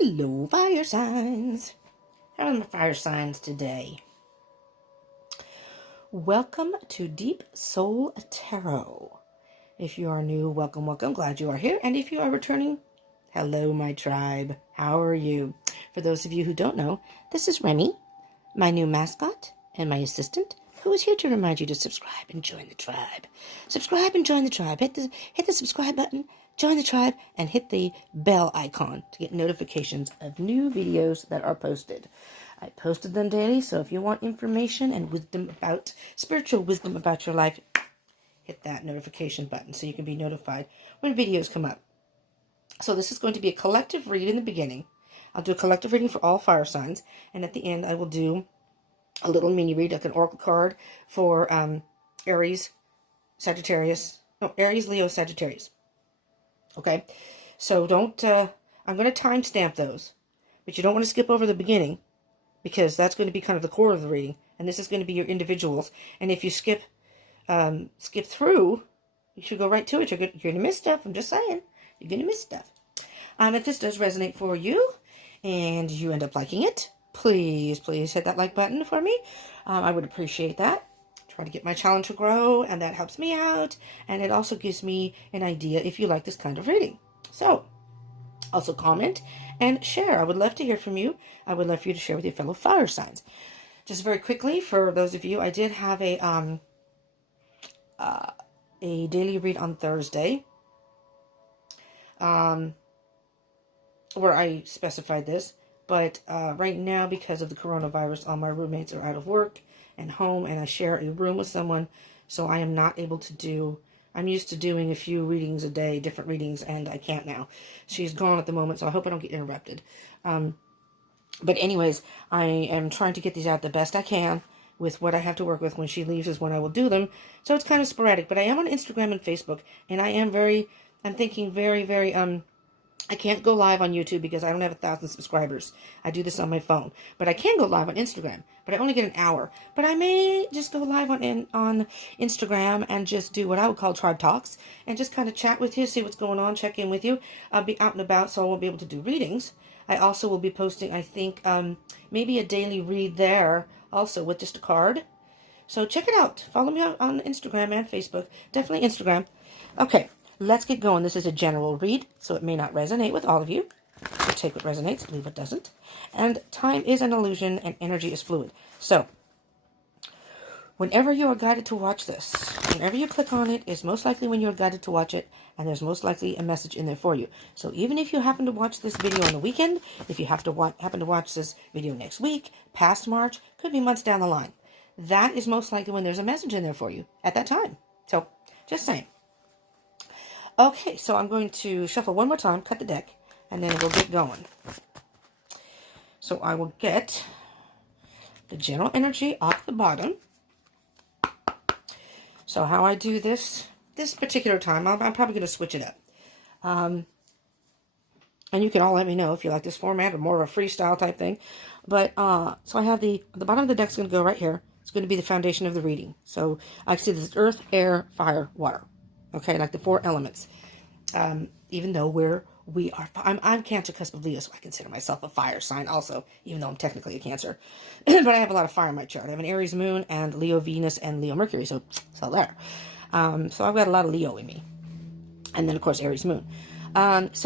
Hello, fire signs. How are my fire signs today? Welcome to Deep Soul Tarot. If you are new, welcome, welcome. Glad you are here. And if you are returning, hello, my tribe. How are you? For those of you who don't know, this is Remy, my new mascot and my assistant, who is here to remind you to subscribe and join the tribe. Subscribe and join the tribe. Hit the subscribe button, join the tribe, and hit the bell icon to get notifications of new videos that are posted. I posted them daily, so if you want information and wisdom about, spiritual wisdom about your life, hit that notification button so you can be notified when videos come up. So this is going to be a collective read in the beginning. I'll do a collective reading for all fire signs, and at the end I will do a little mini read, like an oracle card for Aries, Sagittarius. No, Aries, Leo, Sagittarius. Okay, so don't, I'm going to timestamp those, but you don't want to skip over the beginning because that's going to be kind of the core of the reading, and this is going to be your individuals. And if you skip through, you should go right to it. You're going to miss stuff. I'm just saying, you're going to miss stuff. If this does resonate for you and you end up liking it, please hit that like button for me. I would appreciate that. Try to get my channel to grow, and that helps me out, and it also gives me an idea if you like this kind of reading. So also comment and share. I would love to hear from you. I would love for you to share with your fellow fire signs. Just very quickly, for those of you, I did have a daily read on Thursday, where I specified this, but right now, because of the coronavirus, all my roommates are out of work and home, and I share a room with someone, so I am not able to do, I'm used to doing a few readings a day, different readings, and I can't now. She's gone at the moment, so I hope I don't get interrupted. But anyways, I am trying to get these out the best I can with what I have to work with. When she leaves is when I will do them, so it's kind of sporadic, but I am on Instagram and Facebook, and I'm thinking very, I can't go live on YouTube because I don't have 1,000 subscribers. I do this on my phone. But I can go live on Instagram, but I only get an hour. But I may just go live on Instagram and just do what I would call tribe talks and just kind of chat with you, see what's going on, check in with you. I'll be out and about, so I won't be able to do readings. I also will be posting, I think, maybe a daily read there also with just a card. So check it out. Follow me on Instagram and Facebook. Definitely Instagram. Okay. Let's get going. This is a general read, so it may not resonate with all of you. So take what resonates, leave what doesn't. And time is an illusion, and energy is fluid. So, whenever you are guided to watch this, whenever you click on it, is most likely when you're guided to watch it, and there's most likely a message in there for you. So even if you happen to watch this video on the weekend, if you happen to watch this video next week, past March, could be months down the line, that is most likely when there's a message in there for you at that time. So, just saying. Okay, so I'm going to shuffle one more time, cut the deck, and then we'll get going. So I will get the general energy off the bottom. So how I do this particular time, I'm probably going to switch it up. And you can all let me know if you like this format or more of a freestyle type thing. But, so I have the bottom of the deck's going to go right here. It's going to be the foundation of the reading. So I see this earth, air, fire, water. Okay, like the 4 elements. Even though we are, I'm Cancer cusp of Leo, so I consider myself a fire sign also, even though I'm technically a Cancer. But I have a lot of fire in my chart. I have an Aries moon and Leo Venus and Leo Mercury, so there. So I've got a lot of Leo in me. And then, of course, Aries moon. Bottom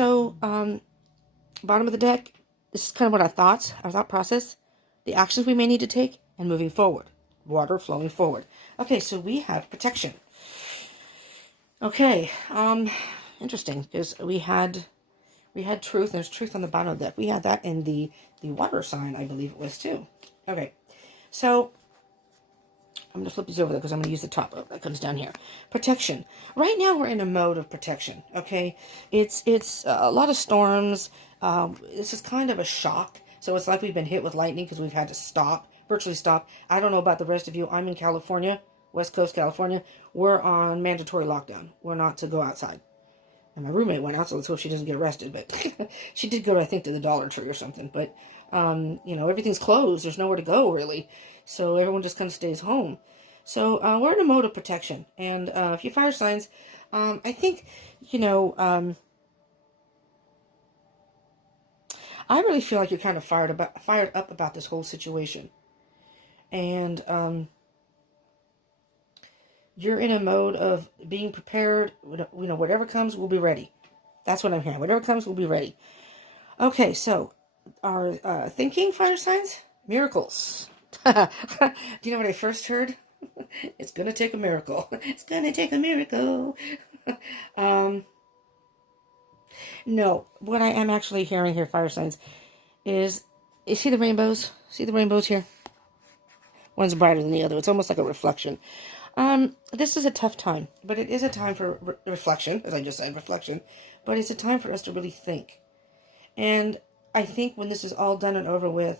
of the deck, this is kind of what our thought process, the actions we may need to take, and moving forward. Water flowing forward. Okay, so we have protection. Okay, interesting, because we had truth. There's truth on the bottom of that. We had that in the water sign, I believe it was too. Okay, so I'm going to flip these over there because I'm going to use the top. Oh, that comes down here. Protection. Right now we're in a mode of protection, okay? It's a lot of storms. This is kind of a shock. So it's like we've been hit with lightning because we've had to virtually stop. I don't know about the rest of you. I'm in California. West Coast California, we're on mandatory lockdown. We're not to go outside. And my roommate went out, so let's hope she doesn't get arrested. But she did go, I think, to the Dollar Tree or something. But, you know, everything's closed. There's nowhere to go, really. So everyone just kind of stays home. So we're in a mode of protection. And if you're fire signs, I think, you know, I really feel like you're kind of fired up about this whole situation. And you're in a mode of being prepared. Whatever comes, we'll be ready. That's what I'm hearing. Whatever comes, we'll be ready. Okay, so our thinking, fire signs, miracles. Do you know what I first heard? It's going to take a miracle. It's going to take a miracle. No, what I am actually hearing here, fire signs, is you see the rainbows? See the rainbows here? One's brighter than the other. It's almost like a reflection. This is a tough time, but it is a time for reflection, as I just said, reflection. But it's a time for us to really think. And I think when this is all done and over with,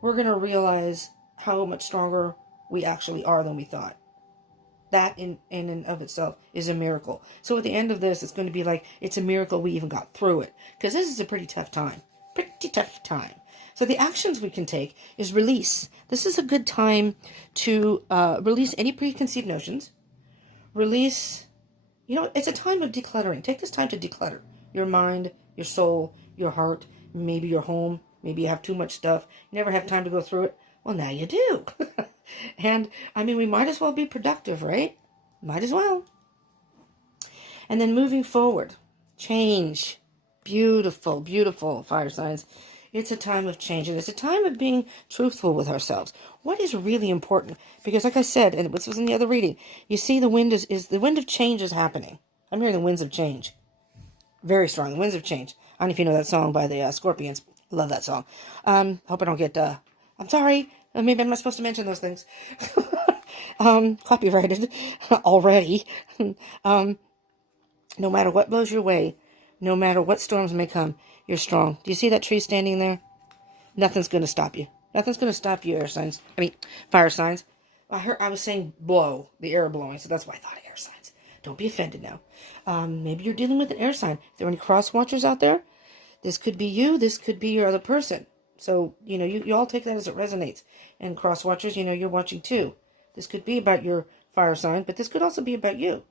we're going to realize how much stronger we actually are than we thought. That in and of itself is a miracle. So at the end of this, it's going to be like, it's a miracle we even got through it. Because this is a pretty tough time. Pretty tough time. So the actions we can take is release. This is a good time to release any preconceived notions. Release, it's a time of decluttering. Take this time to declutter your mind, your soul, your heart, maybe your home. Maybe you have too much stuff. You never have time to go through it. Well, now you do. And, we might as well be productive, right? Might as well. And then moving forward, change. Beautiful, beautiful, fire signs. It's a time of change, and it's a time of being truthful with ourselves. What is really important? Because like I said, and this was in the other reading, you see the wind is the wind of change is happening. I'm hearing the winds of change. Very strong, the winds of change. I don't know if you know that song by the Scorpions. Love that song. Hope I don't get, I'm sorry. Maybe I'm not supposed to mention those things. Copyrighted already. No matter what blows your way, no matter what storms may come, you're strong. Do you see that tree standing there? Nothing's going to stop you. Nothing's going to stop you, fire signs. I was saying blow, the air blowing, so that's why I thought air signs. Don't be offended now. Maybe you're dealing with an air sign. If there are any cross watchers out there, this could be you, this could be your other person. So, you all take that as it resonates. And cross watchers, you're watching too. This could be about your fire sign, but this could also be about you.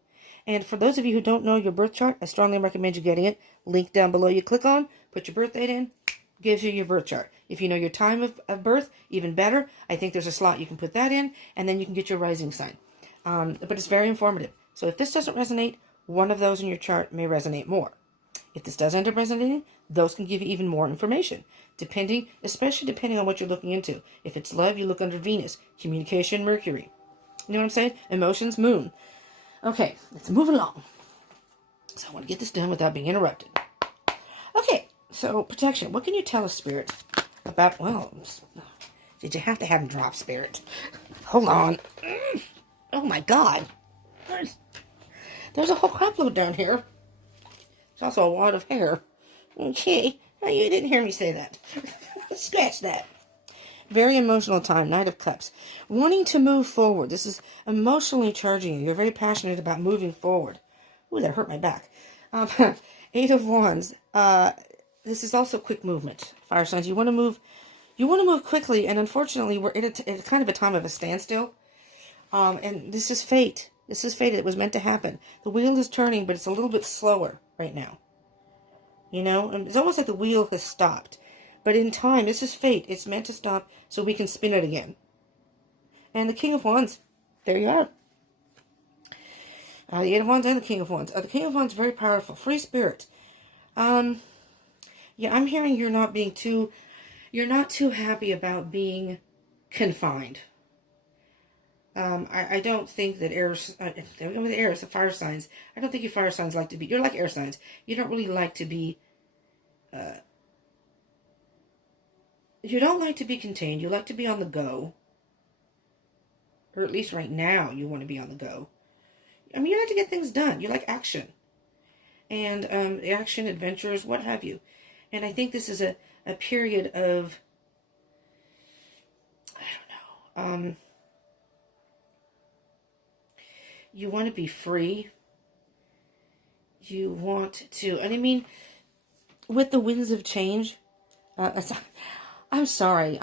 And for those of you who don't know your birth chart, I strongly recommend you getting it. Link down below you click on, put your birth date in, gives you your birth chart. If you know your time of birth, even better. I think there's a slot you can put that in, and then you can get your rising sign. But it's very informative. So if this doesn't resonate, one of those in your chart may resonate more. If this does end up resonating, those can give you even more information, especially depending on what you're looking into. If it's love, you look under Venus. Communication, Mercury. You know what I'm saying? Emotions, Moon. Okay, let's move along. So I want to get this done without being interrupted. Okay, so protection. What can you tell us, Spirit, about, did you have to have him drop, Spirit? Hold on. Oh my God. There's a whole crap load down here. There's also a wad of hair. Okay, you didn't hear me say that. Scratch that. Very emotional time, Knight of Cups. Wanting to move forward. This is emotionally charging you. You're very passionate about moving forward. Ooh, that hurt my back. 8 of Wands. This is also quick movement. Fire signs, you want to move quickly, and unfortunately, we're at a kind of a time of a standstill. And this is fate. This is fate. It was meant to happen. The wheel is turning, but it's a little bit slower right now. And it's almost like the wheel has stopped. But in time, this is fate. It's meant to stop so we can spin it again. And the King of Wands, there you are. The 8 of Wands and the King of Wands. The King of Wands, very powerful. Free spirit. Yeah, I'm hearing you're not too happy about being confined. I don't think that Aries, there we go with the Aries, the fire signs. I don't think you fire signs like to be, you're like air signs. You don't really like to be, you don't like to be contained. You like to be on the go. Or at least right now, you want to be on the go. You like to get things done. You like action. And action, adventures, what have you. And I think this is a period of, I don't know, you want to be free. You want to, and with the winds of change, I'm sorry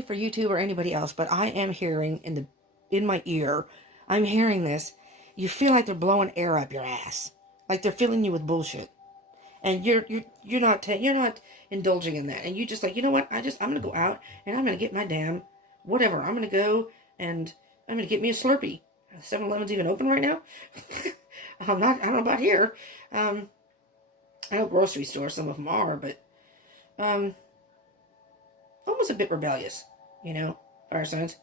for YouTube or anybody else, but I am hearing in my ear, I'm hearing this. You feel like they're blowing air up your ass. Like they're filling you with bullshit. And you're not indulging in that. And you just like, you know what? I'm gonna go out and I'm gonna get my damn whatever. I'm gonna go and I'm gonna get me a Slurpee. 7-Eleven's even open right now. I don't know about here. I know grocery stores, some of them are, but almost a bit rebellious, fire signs.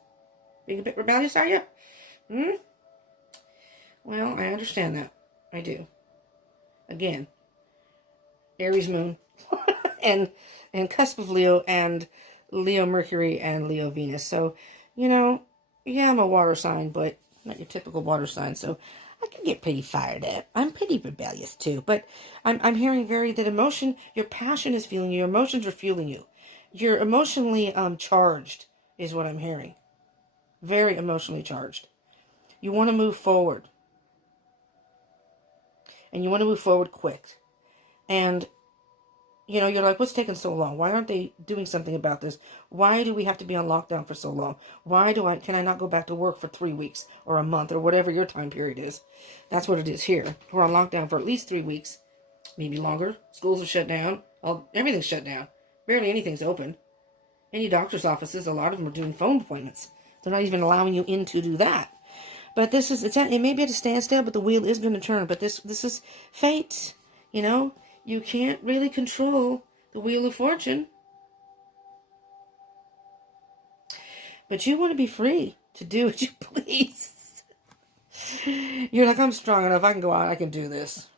Being a bit rebellious, are you? Well, I understand that. I do. Again, Aries moon and cusp of Leo and Leo Mercury and Leo Venus. So, yeah, I'm a water sign, but not your typical water sign. So I can get pretty fired up. I'm pretty rebellious too, but I'm hearing that your passion is fueling you. Your emotions are fueling you. You're emotionally charged is what I'm hearing. Very emotionally charged. You want to move forward. And you want to move forward quick. And, you're like, what's taking so long? Why aren't they doing something about this? Why do we have to be on lockdown for so long? Can I not go back to work for 3 weeks or a month or whatever your time period is? That's what it is here. We're on lockdown for at least 3 weeks, maybe longer. Schools are shut down. Everything's shut down. Barely anything's open. Any doctor's offices, a lot of them are doing phone appointments. They're not even allowing you in to do that. But it may be at a standstill, but the wheel is going to turn. But this is fate, You can't really control the Wheel of Fortune. But you want to be free to do what you please. You're like, I'm strong enough. I can go out. I can do this.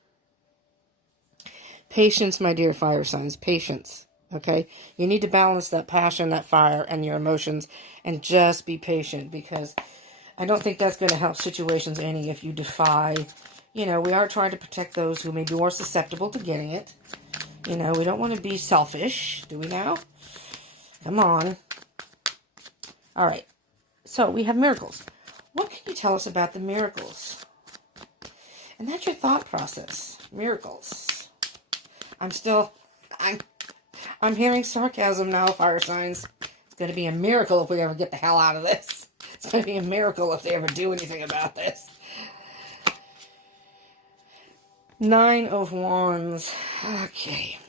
Patience, my dear fire signs. Patience. Okay? You need to balance that passion, that fire, and your emotions. And just be patient. Because I don't think that's going to help situations any if you defy. We are trying to protect those who may be more susceptible to getting it. We don't want to be selfish, do we now? Come on. All right. So we have miracles. What can you tell us about the miracles? And that's your thought process. Miracles. I'm hearing sarcasm now, fire signs. It's going to be a miracle if we ever get the hell out of this. It's going to be a miracle if they ever do anything about this. 9 of Wands. Okay.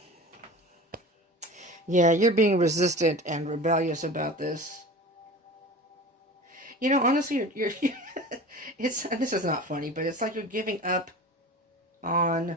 Yeah, you're being resistant and rebellious about this. Honestly, you're this is not funny, but it's like you're giving up on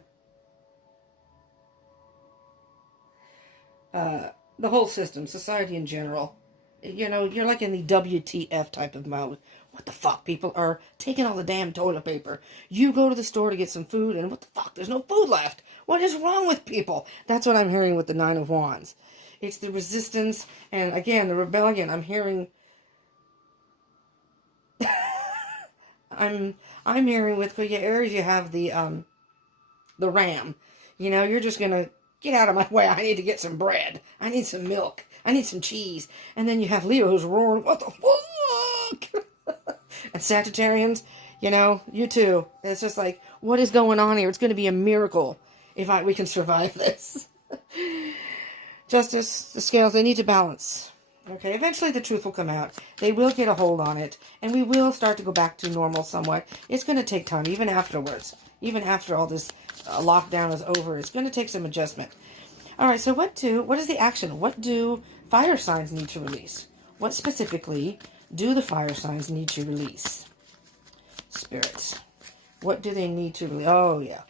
the whole system, society in general. You're like in the WTF type of mode. What the fuck? People are taking all the damn toilet paper. You go to the store to get some food, and what the fuck? There's no food left. What is wrong with people? That's what I'm hearing with the 9 of Wands. It's the resistance, and again, the rebellion. I'm hearing... I'm hearing with Aries, you have the ram. You're just gonna get out of my way. I need to get some bread. I need some milk. I need some cheese. And then you have Leo who's roaring, what the fuck? And Sagittarians, you too. It's just like, what is going on here? It's going to be a miracle if we can survive this. Justice, the scales, they need to balance. Okay, eventually the truth will come out. They will get a hold on it, and we will start to go back to normal somewhat. It's going to take time, even afterwards. Even after all this lockdown is over, it's going to take some adjustment. All right, so what is the action? What do fire signs need to release? What specifically do the fire signs need to release? Spirits. What do they need to release? Oh, yeah.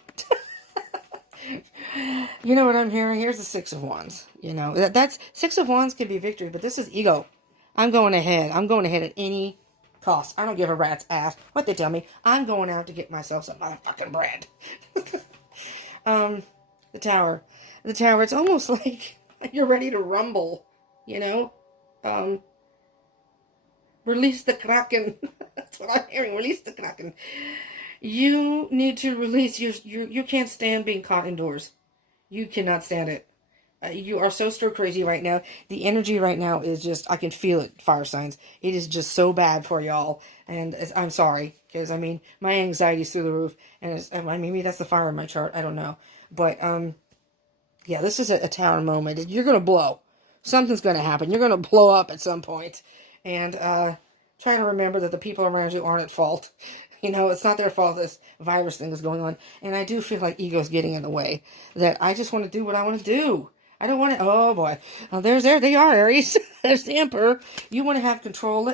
You know what I'm hearing? Here's the 6 of Wands. That's 6 of Wands can be victory, but this is ego. I'm going ahead. I'm going ahead at any cost. I don't give a rat's ass what they tell me. I'm going out to get myself some motherfucking bread. The Tower. The Tower, it's almost like you're ready to rumble, Release the Kraken. That's what I'm hearing. Release the Kraken. You need to release. You can't stand being caught indoors. You cannot stand it. You are so stir crazy right now. The energy right now is just, I can feel it, fire signs. It is just so bad for y'all. And I'm sorry, because my anxiety's through the roof. And maybe that's the fire in my chart. I don't know. But, yeah, this is a Tower moment. You're going to blow. Something's going to happen. You're going to blow up at some point. And try to remember that the people around you aren't at fault. You know, it's not their fault this virus thing is going on. And I do feel like ego's getting in the way. That I just want to do what I want to do. I don't want to, oh boy. Oh, there they are, Aries. There's the Emperor. You want to have control.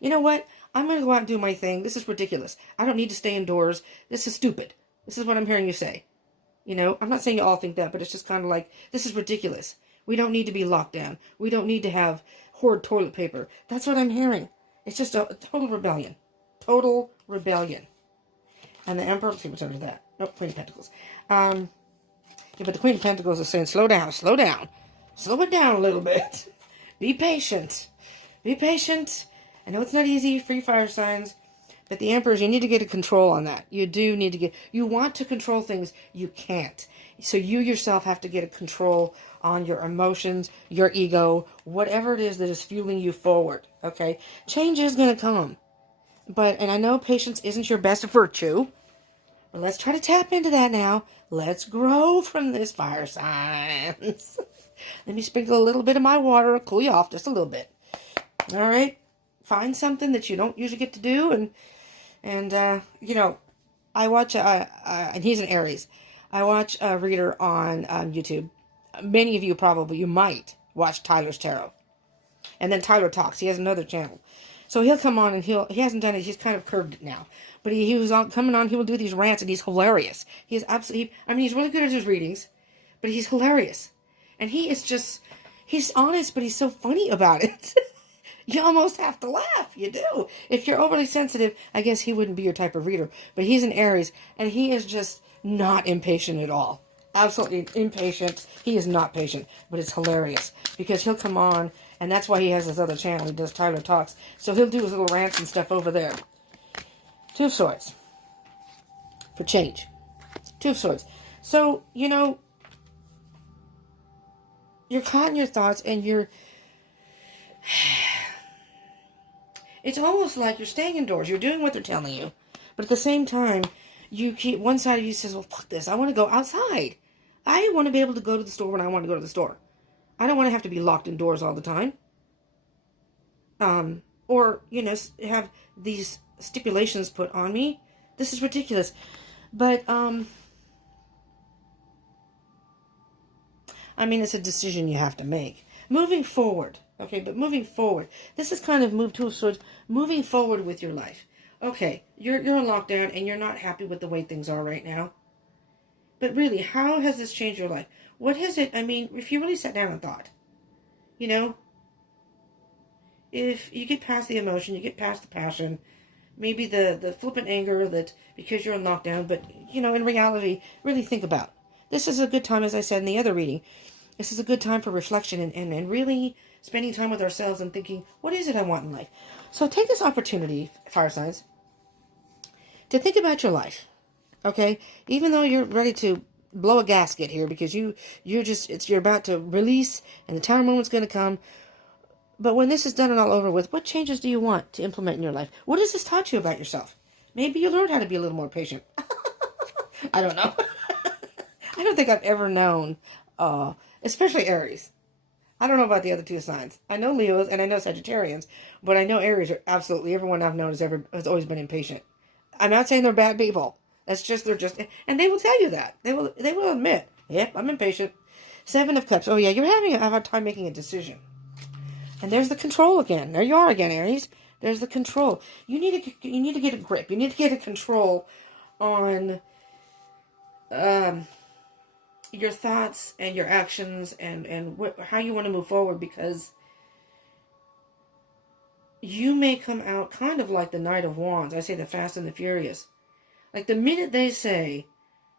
You know what? I'm going to go out and do my thing. This is ridiculous. I don't need to stay indoors. This is stupid. This is what I'm hearing you say. You know, I'm not saying you all think that, but it's just kind of like, this is ridiculous. We don't need to be locked down. We don't need to have hoard toilet paper. That's what I'm hearing. It's just a total rebellion. Total rebellion. And the Emperor, let's see what's under that. Nope, Queen of Pentacles. Yeah, but the Queen of Pentacles is saying, slow down, slow down. Slow it down a little bit. Be patient. Be patient. I know it's not easy for you fire signs, but the Emperors, you need to get a control on that. You do need to get, you want to control things, you can't. So you yourself have to get a control on your emotions, your ego, whatever it is that is fueling you forward, okay? Change is going to come. And I know patience isn't your best virtue, but let's try to tap into that now. Let's grow from this, fire signs. Let me sprinkle a little bit of my water, cool you off just a little bit. All right? Find something that you don't usually get to do, and you know, I watch, and he's an Aries. I watch a reader on YouTube. Many of you probably, you might watch Tyler's Tarot. And then Tyler Talks. He has another channel. So he'll come on and he hasn't done it. He's kind of curbed it now. But he was coming on. He will do these rants and he's hilarious. He is absolutely, I mean, he's really good at his readings, but he's hilarious. And he is just, he's honest, but he's so funny about it. You almost have to laugh. You do. If you're overly sensitive, I guess he wouldn't be your type of reader. But he's an Aries and he is just not impatient at all. Absolutely impatient. He is not patient, but it's hilarious because he'll come on, and that's why he has this other channel. He does Tyler Talks. So he'll do his little rants and stuff over there. Two of Swords. For change. Two of Swords. So, you know, you're caught in your thoughts and you're... It's almost like you're staying indoors. You're doing what they're telling you. But at the same time, you keep... One side of you says, well, fuck this. I want to go outside. I want to be able to go to the store when I want to go to the store. I don't want to have to be locked indoors all the time. Or, you know, have these stipulations put on me. This is ridiculous. But, I mean, it's a decision you have to make. Moving forward, okay, but moving forward. This is kind of move Two of Swords, moving forward with your life. Okay, you're in lockdown and you're not happy with the way things are right now. But really, how has this changed your life? What has it, I mean, if you really sat down and thought, you know, if you get past the emotion, you get past the passion, maybe the flippant anger that because you're in lockdown, but, you know, in reality, really think about. This is a good time, as I said in the other reading, this is a good time for reflection and really spending time with ourselves and thinking, what is it I want in life? So take this opportunity, fire signs, to think about your life, okay? Even though you're ready to blow a gasket here because you're about to release and the time moment's going to come. But when this is done and all over with, what changes do you want to implement in your life? What has this taught you about yourself? Maybe you learned how to be a little more patient. I don't know. I don't think I've ever known, especially Aries. I don't know about the other two signs. I know Leos and I know Sagittarians, but I know Aries are absolutely, everyone I've known has always been impatient. I'm not saying they're bad people. That's just, and they will tell you that. They will admit, yep, I'm impatient. Seven of Cups. Oh yeah, you're having a hard time making a decision. And there's the control again. There you are again, Aries. There's the control. You need to get a grip. You need to get a control on your thoughts and your actions and how you want to move forward, because you may come out kind of like the Knight of Wands. I say the Fast and the Furious. Like the minute they say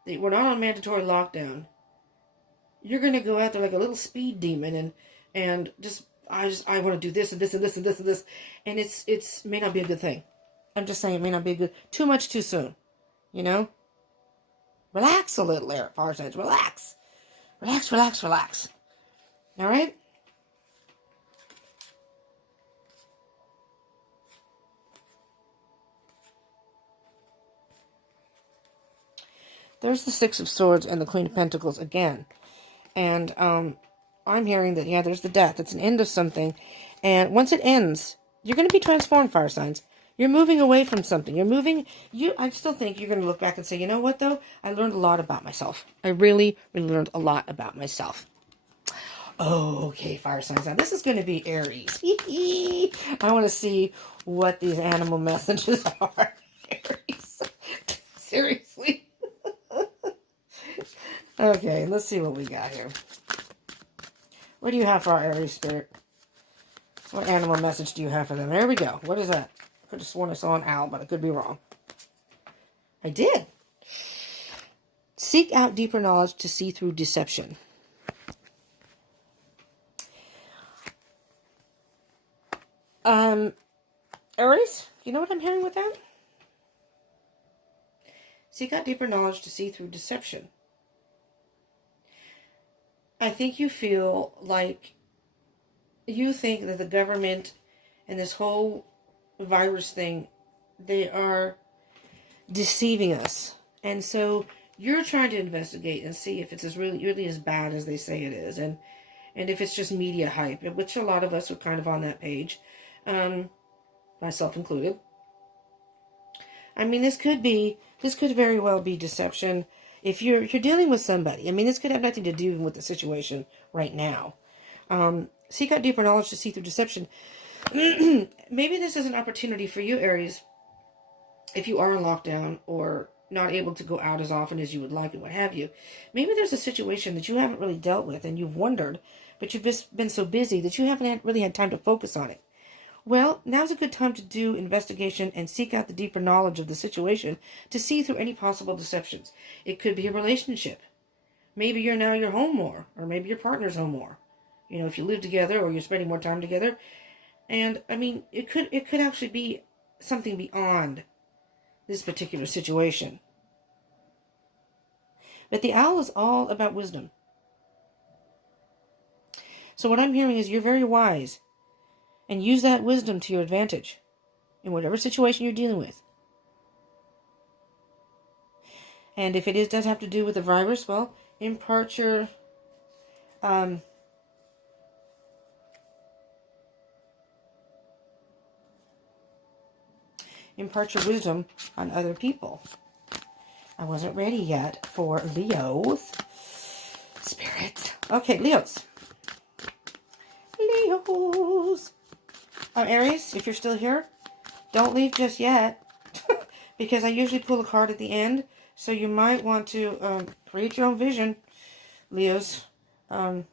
that we're not on mandatory lockdown, you're going to go out there like a little speed demon and just I want to do this and this and this and this and this. And it's may not be a good thing. I'm just saying it may not be good. Too much too soon. You know? Relax a little there, fire signs. Relax. Relax, relax, relax. All right? There's the Six of Swords and the Queen of Pentacles again. And I'm hearing that, yeah, there's the death. It's an end of something. And once it ends, you're going to be transformed, fire signs. You're moving away from something. I still think you're going to look back and say, you know what, though? I learned a lot about myself. I really, really learned a lot about myself. Oh, okay, fire signs. Now, this is going to be Aries. I want to see what these animal messages are. Aries. Seriously. Okay, let's see what we got here. What do you have for our Aries spirit? What animal message do you have for them? There we go. What is that? I could have sworn I saw an owl, but I could be wrong. I did. Seek out deeper knowledge to see through deception. Aries, you know what I'm hearing with that? Seek out deeper knowledge to see through deception. I think you feel like you think that the government and this whole virus thing, they are deceiving us. And so you're trying to investigate and see if it's really as bad as they say it is. And if it's just media hype, which a lot of us are kind of on that page, myself included. I mean, this could very well be deception. If you're dealing with somebody, I mean, this could have nothing to do with the situation right now. Seek out deeper knowledge to see through deception. Maybe this is an opportunity for you, Aries, if you are in lockdown or not able to go out as often as you would like and what have you. Maybe there's a situation that you haven't really dealt with and you've wondered, but you've just been so busy that you haven't really had time to focus on it. Well, now's a good time to do investigation and seek out the deeper knowledge of the situation to see through any possible deceptions. It could be a relationship. Maybe you're home more, or maybe your partner's home more. You know, if you live together or you're spending more time together. And, I mean, it could actually be something beyond this particular situation. But the owl is all about wisdom. So what I'm hearing is you're very wise. And use that wisdom to your advantage in whatever situation you're dealing with. And if it does have to do with the virus, well, impart your wisdom on other people. I wasn't ready yet for Leo's spirit. Okay, Leo's. Aries, if you're still here, don't leave just yet, because I usually pull a card at the end, so you might want to create your own vision, Leos. I'm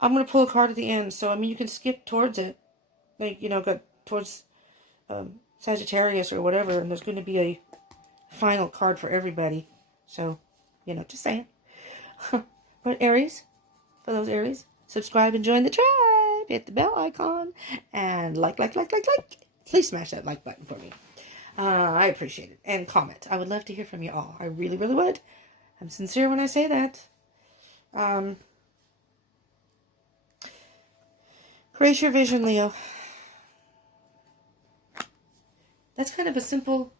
going to pull a card at the end, so, I mean, you can skip towards it, like, you know, go towards Sagittarius or whatever, and there's going to be a final card for everybody, so, you know, just saying. But Aries, for those Aries, subscribe and join the tribe. Hit the bell icon and like. Please smash that like button for me. I appreciate it. And comment. I would love to hear from you all. I really, really would. I'm sincere when I say that. Create your vision, Leo. That's kind of a simple,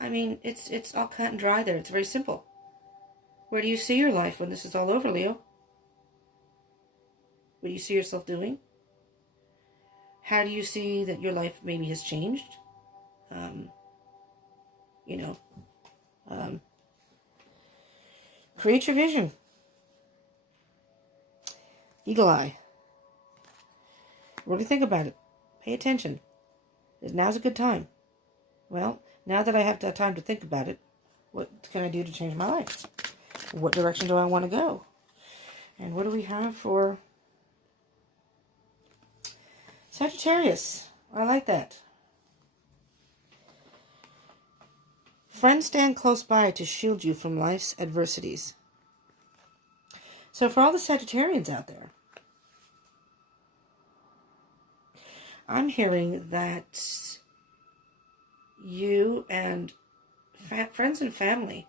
I mean, it's all cut and dry there. It's very simple. Where do you see your life when this is all over, Leo? What do you see yourself doing? How do you see that your life maybe has changed? Create your vision. Eagle eye. Really think about it. Pay attention. Now's a good time. Well, now that I have the time to think about it, what can I do to change my life? What direction do I want to go? And what do we have for Sagittarius? I like that. Friends stand close by to shield you from life's adversities. So for all the Sagittarians out there, I'm hearing that you and friends and family,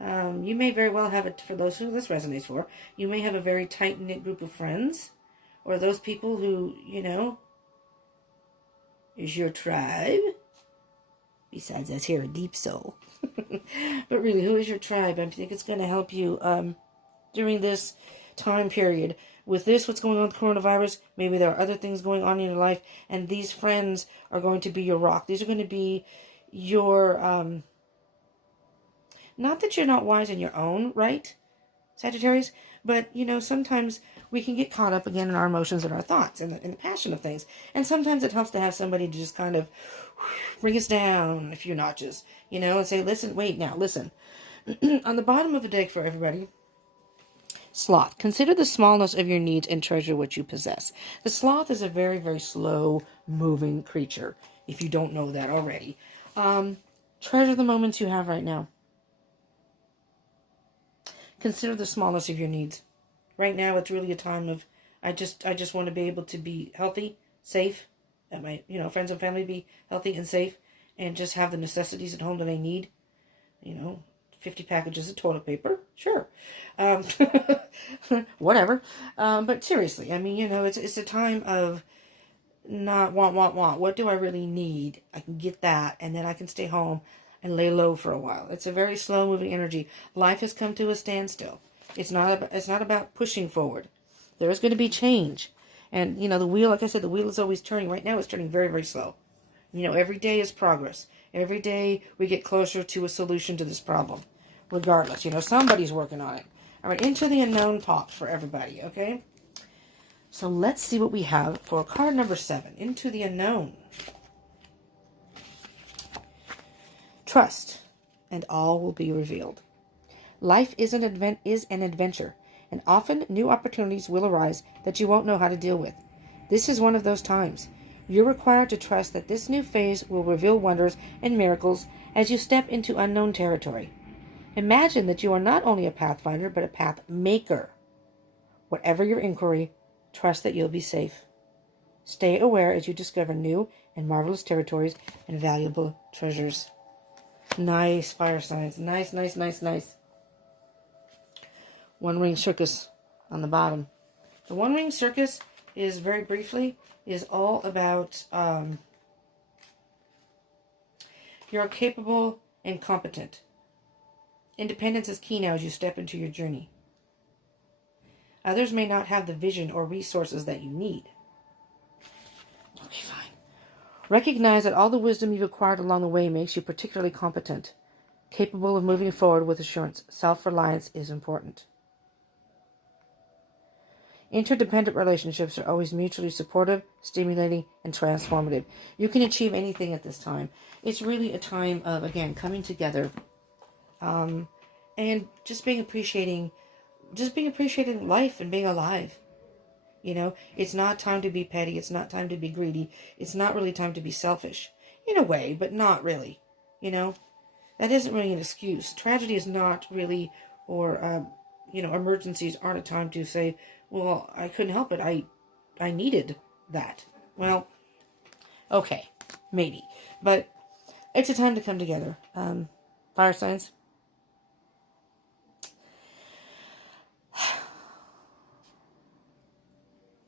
you may very well have it, for those who this resonates for, you may have a very tight-knit group of friends, or those people who, you know, is your tribe. Besides us here, a deep soul. But really, who is your tribe? I think it's going to help you during this time period. With this, what's going on with coronavirus, maybe there are other things going on in your life, and these friends are going to be your rock. These are going to be your, not that you're not wise in your own right, Sagittarius, but, sometimes we can get caught up again in our emotions and our thoughts and the passion of things. And sometimes it helps to have somebody to just kind of bring us down a few notches, and say, listen, wait, now, listen. On the bottom of the deck for everybody, Sloth. Consider the smallness of your needs and treasure what you possess. The sloth is a very, very slow-moving creature, if you don't know that already. Treasure the moments you have right now. Consider the smallness of your needs. Right now, it's really a time of, I just want to be able to be healthy, safe, and my, friends and family be healthy and safe, and just have the necessities at home that I need. 50 packages of toilet paper, sure. Whatever. But seriously, I mean, it's a time of not want. What do I really need? I can get that, and then I can stay home and lay low for a while. It's a very slow-moving energy. Life has come to a standstill. It's not about pushing forward. There is going to be change. And, the wheel, like I said, the wheel is always turning. Right now, it's turning very, very slow. Every day is progress. Every day we get closer to a solution to this problem. Regardless, somebody's working on it. All right, Into the Unknown popped for everybody, okay? So let's see what we have for card number 7, Into the Unknown. Trust, and all will be revealed. Life is an adventure, and often new opportunities will arise that you won't know how to deal with. This is one of those times. You're required to trust that this new phase will reveal wonders and miracles as you step into unknown territory. Imagine that you are not only a pathfinder, but a path maker. Whatever your inquiry, trust that you'll be safe. Stay aware as you discover new and marvelous territories and valuable treasures. Nice, fire signs. Nice. One ring circus on the bottom. The one ring circus is, very briefly, is all about you're capable and competent. Independence is key now as you step into your journey. Others may not have the vision or resources that you need. Okay, fine. Recognize that all the wisdom you've acquired along the way makes you particularly competent, capable of moving forward with assurance. Self-reliance is important. Interdependent relationships are always mutually supportive, stimulating, and transformative. You can achieve anything at this time. It's really a time of, again, coming together, and just being appreciating life and being alive. It's not time to be petty. It's not time to be greedy. It's not really time to be selfish. In a way, but not really. That isn't really an excuse. Tragedy is not really, or, emergencies aren't a time to say, well, I couldn't help it. I needed that. Well, okay, maybe. But it's a time to come together. Fire signs.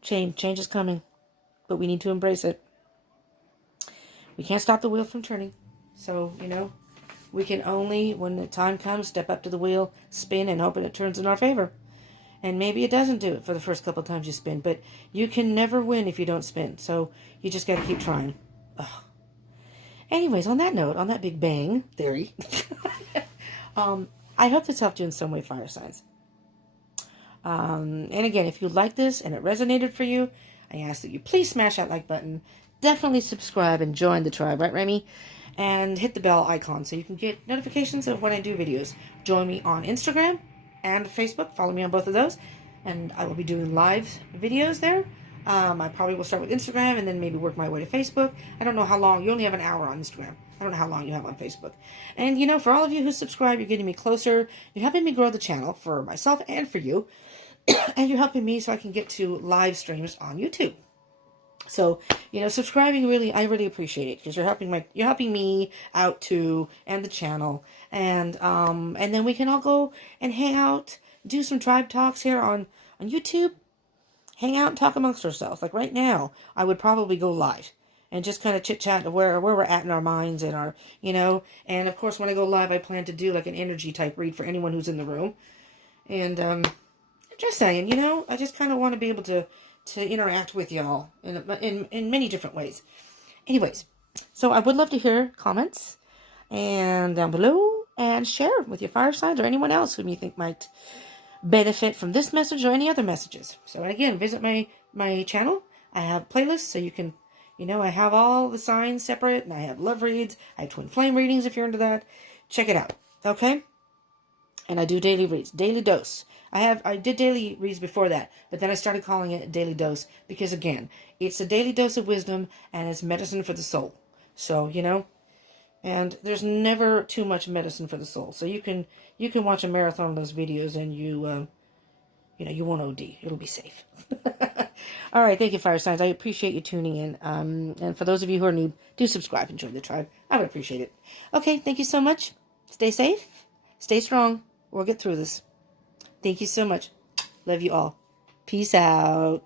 Change is coming, but we need to embrace it. We can't stop the wheel from turning. So, we can only, when the time comes, step up to the wheel, spin, and hope it turns in our favor. And maybe it doesn't do it for the first couple of times you spin, but you can never win if you don't spin. So you just got to keep trying. Ugh. Anyways, on that note, on that big bang theory, I hope this helped you in some way, fire signs. And again, if you like this and it resonated for you, I ask that you please smash that like button. Definitely subscribe and join the tribe, right, Remy? And hit the bell icon so you can get notifications of when I do videos. Join me on Instagram and Facebook. Follow me on both of those. And I will be doing live videos there. I probably will start with Instagram and then maybe work my way to Facebook. I don't know how long. You only have an hour on Instagram. I don't know how long you have on Facebook. And, for all of you who subscribe, you're getting me closer. You're helping me grow the channel for myself and for you. And you're helping me so I can get to live streams on YouTube. So, subscribing I really appreciate it because you're helping me out too, and the channel. And then we can all go and hang out, do some tribe talks here on YouTube. Hang out and talk amongst ourselves. Like right now, I would probably go live and just kind of chit chat where we're at in our minds and our, and of course when I go live, I plan to do like an energy type read for anyone who's in the room. And, Just saying, you know, I just kind of want to be able to interact with y'all in many different ways. Anyways, so I would love to hear comments and down below, and share with your fire signs or anyone else whom you think might benefit from this message or any other messages. So again, visit my channel. I have playlists, so you can, you know, I have all the signs separate, and I have love reads. I have twin flame readings if you're into that. Check it out, okay? And I do daily reads, daily dose. I did daily reads before that, but then I started calling it a daily dose because, again, it's a daily dose of wisdom and it's medicine for the soul. So, you know, and there's never too much medicine for the soul. So you can watch a marathon of those videos and you you won't OD. It'll be safe. All right, thank you, fire signs. I appreciate you tuning in. And for those of you who are new, do subscribe and join the tribe. I would appreciate it. Okay, thank you so much. Stay safe. Stay strong. We'll get through this. Thank you so much. Love you all. Peace out.